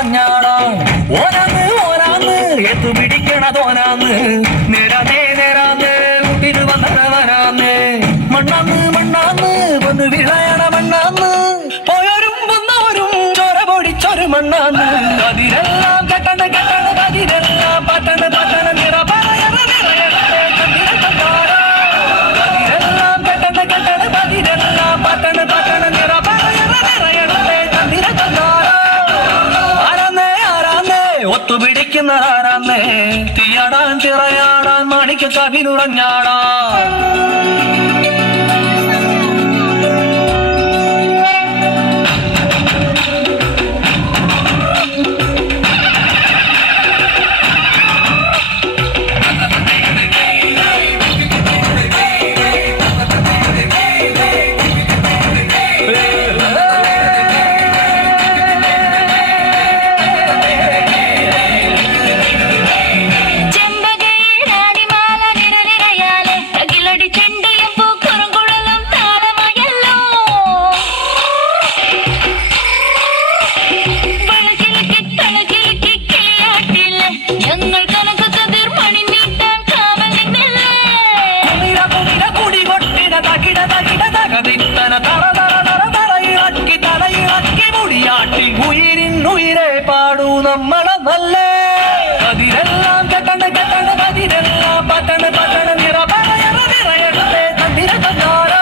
കതിരുറഞ്ഞാടാം. ഓനാന്ന് ഓനാന്ന് എത്തു പിടിക്കണതോനാന്ന്, നേരാന്നേ നേരാന്ന് കുട്ടിന് വന്നവനാന്ന്. മണ്ണാന്ന് മണ്ണാന്ന് വന്ന് വിളയണ മണ്ണാന്ന്, പോയവരും വന്നവരും ചോര പൊടിച്ചൊരു മണ്ണാന്ന്. കതിരെല്ലാം കെട്ടണ കെട്ടണ കതിരെല്ലാം പട്ടണ പട്ടണ നിറ പറയണ നിറയണേ കതിര കണ്ടാടാ. കതിരെല്ലാം കെട്ടണ കെട്ടണ കതിരെല്ലാം പട്ടണ പട്ടണ നിറ പറയണ നിറയണേ കതിര കണ്ടാടാ. ആരാന്നേ ആരാന്നേ ഒത്തുപിടിക്കുന്ന ആരാന്നേ, തീയാടാൻ തിറയാടാൻ മാണിക്ക കവിനുറഞ്ഞാടാൻ. ഉയിരിന്നുയിരെ പാടൂ നമ്മളെ നല്ലേ. കതിരെല്ലാം കെട്ടണ കെട്ടണ കതിരെല്ലാം പട്ടണ പട്ടണ നിറ പറയണ നിറയണേ കതിര കണ്ടാടാ.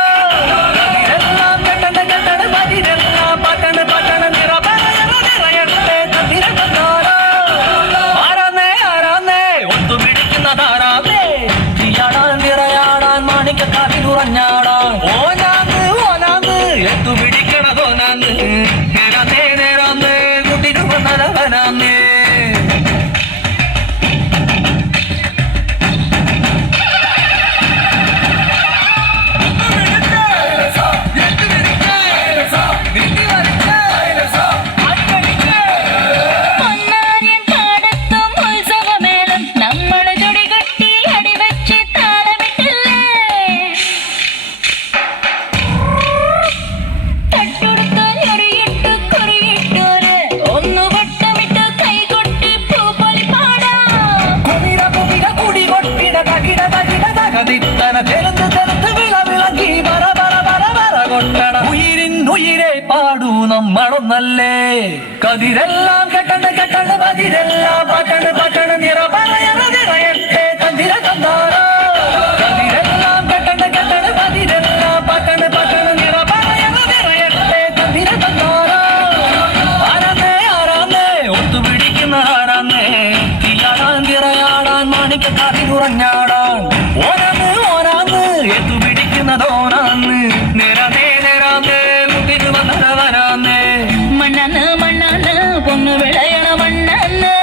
കതിരെല്ലാം കെട്ടണ കെട്ടണ കതിരെല്ലാം പട്ടണ പട്ടണ നിറ പറയണ നിറയണേ കതിര കണ്ടാടാ. ആരാന്നേ ആരാന്നേ ഒത്തുപിടിക്കുന്നതാരാന്നേ, തീയാടാൻ തിറയാടാൻ മാണിക്ക കവിനുറഞ്ഞാടാൻ. ഓനാന്ന് ഓനാന്ന് എത്തു പിടിക്കണതോനാന്ന്, നേരാന്നേ നേരാന്നേ കുട്ടിന് വന്നവനാന്നേ. ഉയിരിന്നുയിരെ പാടൂ നമ്മളൊന്നല്ലേ. കതിരെല്ലാം കെട്ടണ കെട്ടണ കതിരെല്ലാം പട്ടണ പട്ടണ നിറ പറയണ നിറയട്ടെ കതിര കണ്ടാടാ. കതിരെല്ലാം കെട്ടണ കെട്ടണ കതിരെല്ലാം പട്ടണ പട്ടണ നിറ പറയണ നിറയട്ടെ കതിര കണ്ടാടാ. ആരാന്നേ ആരാന്നേ ഒത്തുപിടിക്കുന്ന ആരാന്നേ, തീയാടാൻ തിറയാടാൻ മാണിക്ക കവിനുറഞ്ഞാടാൻ. ഓനാന്ന് ഓനാന്ന് എത്തു പിടിക്കുന്നതോനാന്ന്, നേരാന്നേ നേരാന്നേ കുട്ടിന് വന്നവനാന്നേ. മണ്ണാന്ന് മണ്ണാന്ന് പൊന്നു വിളയണ മണ്ണാന്ന്,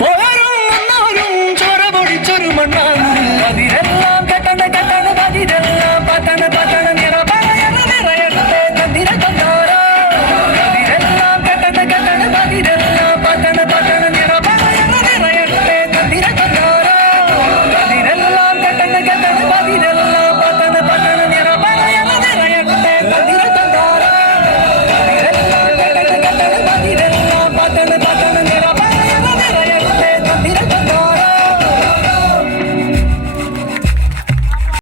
പോരും വന്നവരും ചോര പൊടിച്ചൊരു മണ്ണാന്ന്. കതിരെല്ലാം കെട്ടണ കെട്ടണ കതിരെല്ലാം പട്ടണ പട്ടണ നിറ പറയണ നിറയണേ കതിര കണ്ടാടാ. കതിരെല്ലാം കെട്ടണ കെട്ടണ കതിരെല്ലാം പട്ടണ പട്ടണ നിറ പറയണ നിറയണേ കതിര കണ്ടാടാ. കതിരെല്ലാം കെട്ടണ കെട്ടണ കതിരെല്ലാം പട്ടണ പട്ടണ നിറ പറയണ നിറയണേ കതിര കണ്ടാടാ. കതിരെല്ലാം കെട്ടണ കെട്ടണ കതിരെല്ലാം പട്ടണ പട്ടണ